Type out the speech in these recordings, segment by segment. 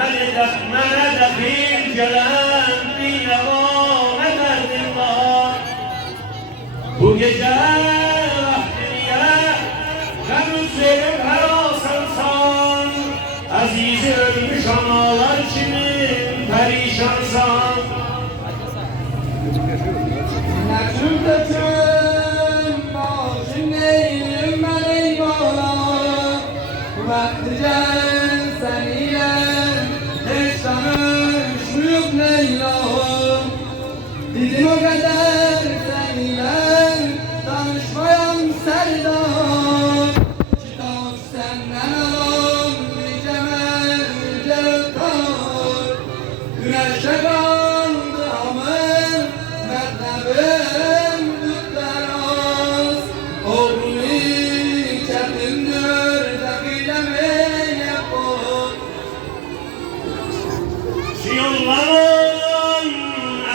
Mənə də bir gələn bir yaman dərdim var. Bu gecə vaxtiniyə qəmüz verib hər asılsan, əzizi ölmüş analar kimi pərişansan. Nəşüm töküm başım neyim mən eyvallah, vaxtıcan səniylə heç tanışmıyıq neylahım. Dilim o qədər səniylə danışmayan sərdam, kitab səndən alam nicəmə ötar. Güneşe kandı hamın mezhebim tutlaraz, oğlu çetindir defilemi yapar. Şu yolların,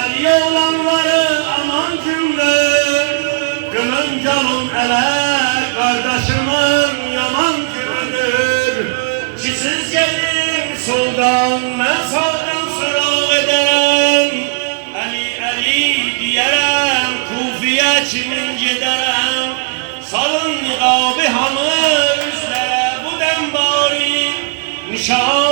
el yolları aman cümle, gönül canım ele, kardeşimin yaman günüdür. Ki siz gelin soldan, ben sağdan sırav ederim. Ali diyerem, Kufiye kimin giderem. Salın niqabı hamı üzlere bu dem bari, nişan